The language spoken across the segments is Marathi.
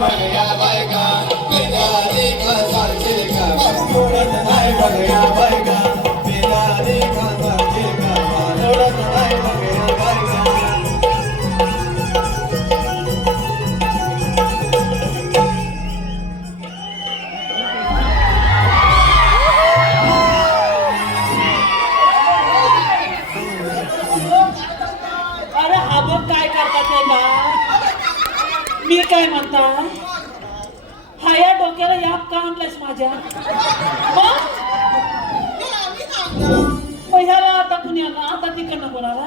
बघ काय म्हणता हा या डोक्याला याप का आणलायस माझ्या पहिल्याला ह्याला आता पुण्याला आता तिकडनं बोलावा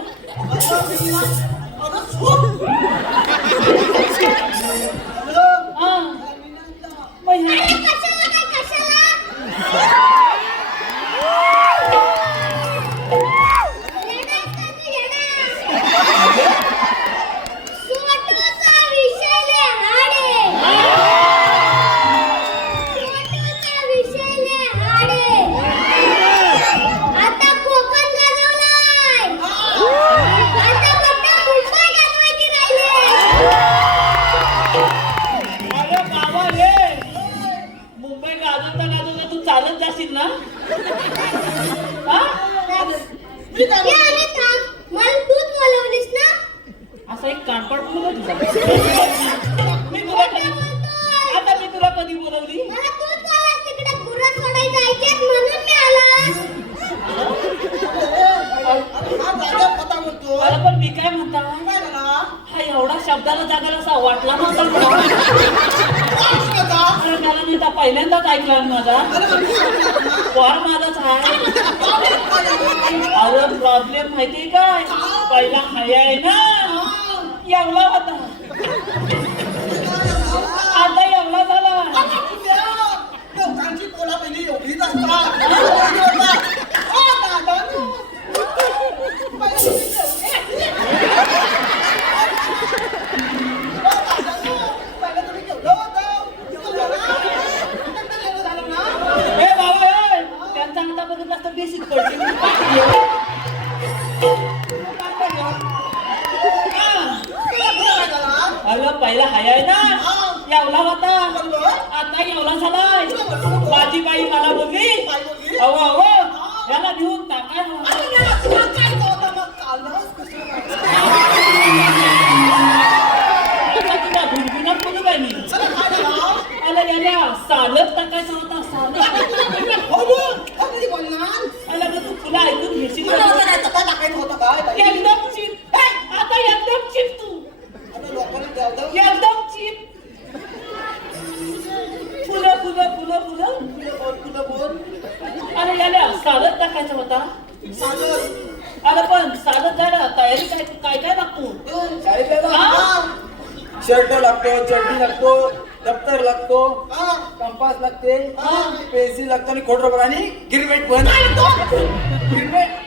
पहिल्यांदाच ऐकला माझा पोर माझाच आहे अरे प्रॉब्लेम माहितीये काय पहिला हाय आहे ना एवढा होता आता एवढा झाला ए बाई मला बोलली. अहो अहो अरे याला सालच टाकायचा होता. अरे पण सालच जायला तयारी काय काय काय लागतो? हा? शर्ट लागतो चड्डी लागतो दप्तर लागतो कंपास लागते पेन्सिल लागतो आणि खोड रबर आणि गिरवेट पण. गिरवेट.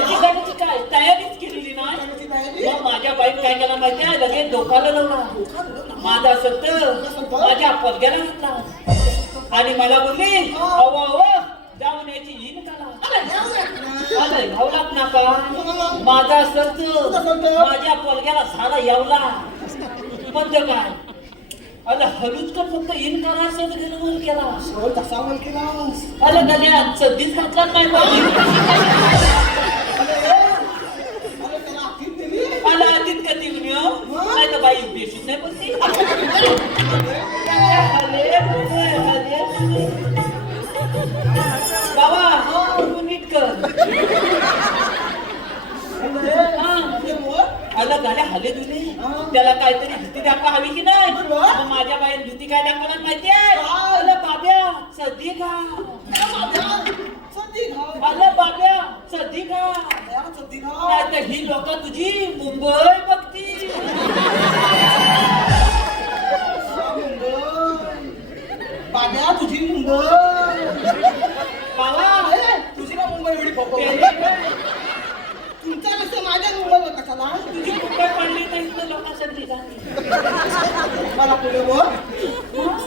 काय त्याची जाण्याची काय तयारीच केलेली नाही मग माझ्या बाईक काय केला माहिती आहे लगेच डोकाला लावला. माझा सत्त माझ्या पदग्याला घातला आणि मला बोलली जाऊन याची हिन अरे घावलात नका. माझा सत्त माझ्या पलग्याला झाला यावला. पण ते काय अरे हलूच का फक्त इन करा असं गेलं केला? कसा बोल केलास. अरे गड्या सध्याच घातला काय पाहिजे अरे त्याला आखीत दिली मला आधीच का ती नाही तर बाई बेशीत नाही बोलती अरे, अरे, अरे. बाबा नीट हा. ते मोर आला गाड्या हाले तुले त्याला काहीतरी भीती दाखवा हवी की नाही? माझ्या बाहेर भीती काय दाखवणार माहितीये? बाब्या सदी घाव अरे बाब्या सदी घाव नाही तर ही लोक तुझी मुंबई मुंबई बाबा तुझी ना मुंबई एवढी पप्पा तुमचा कसं माझ्या मुंबईवर कशाला? तुझी मुंबई पडली तर इथं लोकांसाठी जाते मला पुढे बोल.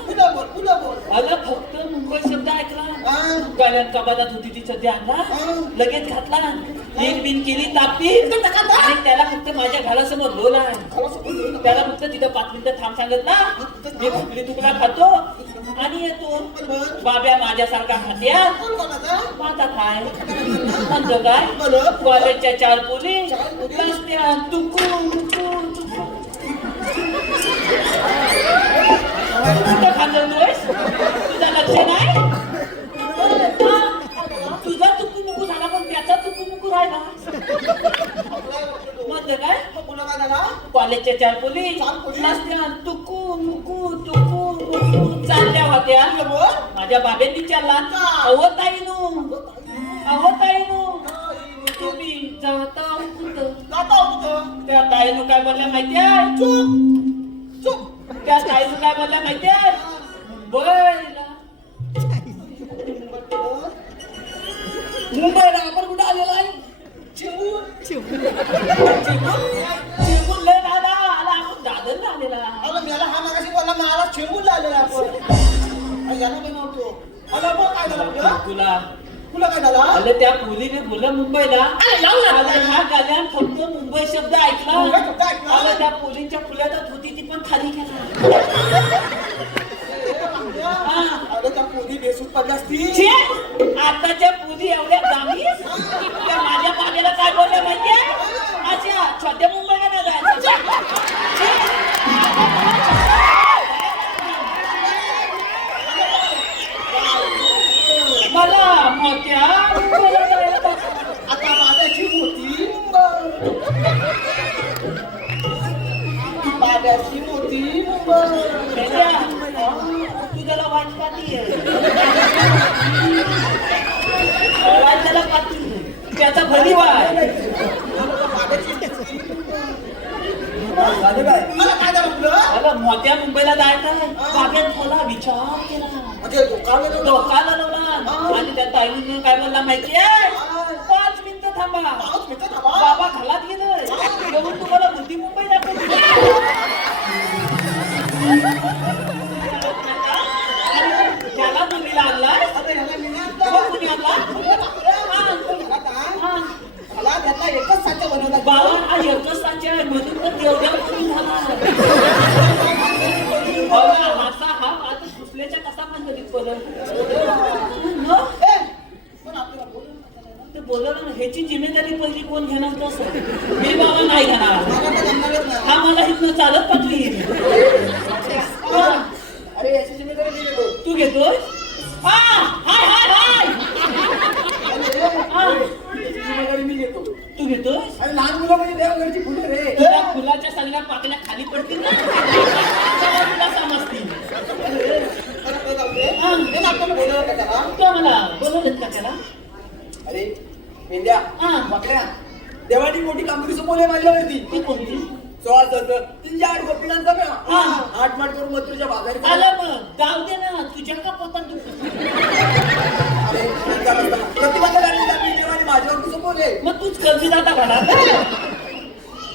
पुढे बोल पुढे बोल. अगं फक्त मुंबई शब्द ऐकला. गाण्यात कबादात होती ती सध्या आणला. लगेच घातला. एक बिन केली तापी. आणि त्याला फक्त माझ्या घरासमोर लोला. त्याला फक्त तिथं पाच मिनिटं थांब सांगितला. मी भुकली तुकडा खातो. आणि येतो बाब्या माझ्यासारखा खात्या माझा काय म्हणतो काय बरं. कॉलेजच्या चार पोली. रस्त्या तुकून तुकू कुठं खांदवतोयस लक्ष नाही? तुझा तुकू मुकू झाला पण त्याचा तुकू मुकू राहिला. म्हणतो काय? कॉलेजच्या चार पोली. रस्त्या तुकू मुकू तुकू चालल्या होत्या. माझ्या बाबेंनी विचारला? अहो ताईनू. अहो ताईनू. तुम्ही जाता कुठं? त्या ताईनू काय बोलल्या चुप. चुप. त्या ताईनू काय बोलल्या माहितीये मुंबईला मुंबईला आपण कुठं आलेलो आहे? चिंबूर चिमून तुला तुला काय झाला अरे त्या मुलीने बोललं मुंबईला अरे लावून आला. अरे ह्या गाण्यात फक्त मुंबई शब्द ऐकला मुंबई शब्द ऐकला? अरे त्या पोलींच्या फुल्यातच होती ती पण खाली गेला हा. अगं त्या पोरी बेसूत पडल्या असतील छे! आताच्या पुरी एवढ्या दामी त्या माझ्या पाण्याला काय बोलल्या माहितीये अच्छा छोट्या मुंबईला नाही जायचं छे! जायचं. आता बाब्याची मुंबई बाब्याची बेटा, तू त्याला वाट त्याला पाहती. त्याचा भली अगं मोठ्या मुंबईला जायचं मला विचार केला. म्हणजे दुकान त्या ताईने काय बोलला माहितीये? पाच मिनिटं थांबा. मिळतो थांबा. बाबा घालात गेलोय येऊन तुम्हाला बुद्धी मुंबई दाखवली त्याला हा, घरात आण. मला त्यातला एकच साचा बनवला बाबा हा एकच साचे आहे म्हणून तर तेवढ्या मुली झाला बघा, असा हा आता घुसल्याच्या कसा मग ए, पण आपल्याला बोलू नका. ते ह्याची जिम्मेदारी पहिली कोण घेणार तसं मी बाबा नाही घेणार. हा मला इथनं चालत पाठवी अरे याची जिम्मेदारी मी घेतो. तू घेतोय? याची मी घेतो. तू घेतोय? अरे लहान मुलं म्हणजे देवघरची फुलं रे. तुला फुलाच्या सगळ्या पाकल्या खाली पडतील ना? तुला समजतील. बोलवलं का त्याला? बोलवलं का त्याला? अरे मेंढ्या हा. बकऱ्या देवानी मोठी कामगिरी सोपवली माझ्यावरती. ती कोणती सोळा सत्र तीनशे आठ मेळा. हा. आठ माठ करून बाजारी आलं मग जाऊ दे ना तुझ्या का देवाने माझ्यावरती मग तूच कर्जी जाता घरात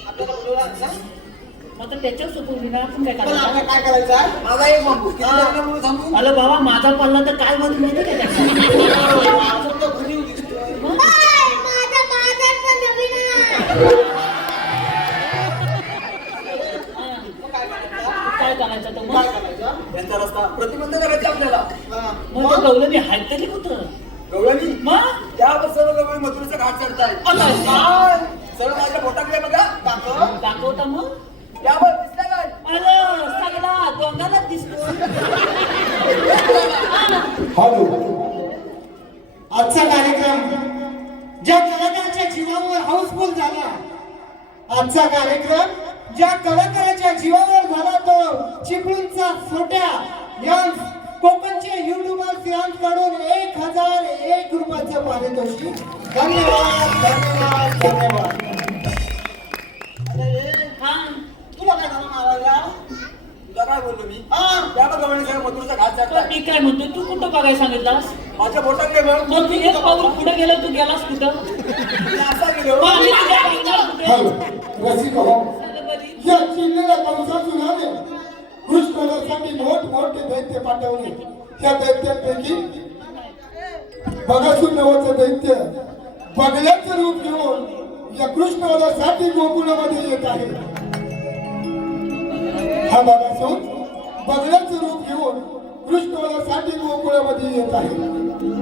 आपल्याला बोलवलं आहे ना? मग तर त्याच्यावर सोपवली ना आपण काय करायचं? काय? माझा एक बांबू. किती लागणार म्हणून सांगू? अरे बाबा माझा पडला तर काय माहिती का त्याचा? माझं तर घरी दिसतोय मग? ओय, माझा बाजारचा नवीन आहे. हा. मग काय करायचं काय करायचं तर काय मग करायचं त्यांचा रस्ता प्रतिबंध करायचा आपल्याला हा. मग तो गवलं मी हात तरी होतं गवळणी मग त्यावर सर्व गवळी मथुरेचा घाट चढताय अगं, काय? सरळ माझ्या बोटाकडे बघा काकं. दाखवता मग त्यावर दिसला काय अरे सगळा दोंगालाच दिसतो हॅलो आजचा कार्यक्रम ज्या कलाकाराच्या जीवावर हाऊसफुल झाला आजचा कार्यक्रम ज्या कलाकाराच्या जीवावर झाला तो चिपळूणचा छोट्या यांस कोकणचे युट्यूबर यांकडून एक हजार एक रुपयाचं पारितोषिक. धन्यवाद धन्यवाद धन्यवाद. तुला काय झालं मारायला तुला काय बोललो मी? हा. त्या बघ गवळणी सगळं मथुरचा घात तर चालला मी काय म्हणतो तू कुठं बघायला सांगितलास? माझ्या बोटात काय मग तू एक पाऊल पुढे गेला तू गेलास कुठं? मी असा गेलो. मग आम्ही तुझ्या बघणार कुठे हॅलो रसिक हो सलबरी. या चिडलेल्या कंसातून आले कृष्णासाठी मोठ मोठे दैत्य पाठवले. त्या दैत्यांपैकी बगासूर नावाचं दैत्य बगल्याचं रूप घेऊन या कृष्णासाठी गोकुळामध्ये येत आहे. हा बगासूर बगल्याचं रूप घेऊन कृष्णासाठी गोकुळामध्ये येत आहे.